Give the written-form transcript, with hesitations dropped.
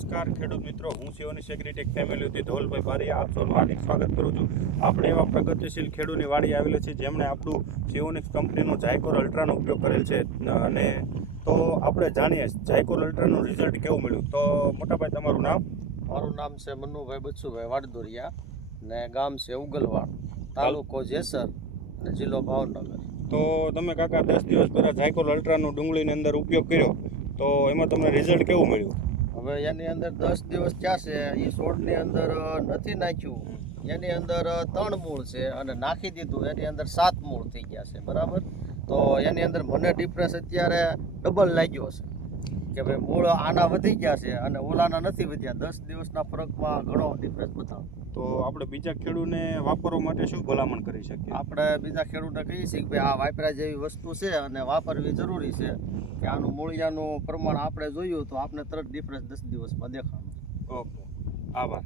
નમસ્કાર ખેડૂત મિત્રો, હું શિવની સેગ્રીટેક ફેમિલીથી ધવલભાઈ બારિયા આપ સૌનું હાર્દિક સ્વાગત કરું છું. આપણે એવા પ્રગતિશીલ ખેડૂતની વાડી આવેલી છે જેમણે આપણું સિયોનિક્સ કંપનીનું ઝાયકોર અલ્ટ્રાનો ઉપયોગ કરેલ છે. અને તો આપણે જાણીએ ઝાયકોર અલ્ટ્રાનું રિઝલ્ટ કેવું મળ્યું. તો મોટાભાઈ તમારું નામ? મારું નામ છે મન્નુભાઈ બચ્ચુભાઈ વાડદોરિયા ને ગામ છે ઉગલવાડ, તાલુકો જેસર અને જિલ્લો ભાવનગર. તો તમે કાકા 10 દિવસ પહેલાં ઝાયકોર અલ્ટ્રાનું ડુંગળીની અંદર ઉપયોગ કર્યો, તો એમાં તમને રિઝલ્ટ કેવું મળ્યું? હવે એની અંદર 10 દિવસ થયા છે, એ છોડની અંદર નથી નાખ્યું, એની અંદર 3 મૂળ છે અને નાખી દીધું એની અંદર 7 મૂળ થઈ ગયા છે. બરાબર, તો એની અંદર મને ડિફરન્સ અત્યારે ડબલ લાગ્યો છે કે ભાઈ મૂળ આના વધી ગયા છે અને ઓલાના નથી વધ્યા. 10 દિવસના ફરકમાં ઘણો ડિફરન્સ બતાવો. તો આપણે બીજા ખેડૂતને વાપરવા માટે શું ભલામણ કરી શકીએ? આપણે બીજા ખેડૂતને કહીએ છીએ કે ભાઈ આ વાપરા જેવી વસ્તુ છે અને વાપરવી જરૂરી છે, કે આનું મૂળિયાનું પ્રમાણ આપણે જોયું તો આપણે તરત ડિફરન્સ 10 દિવસમાં દેખાવાનું. ઓકે, આભાર.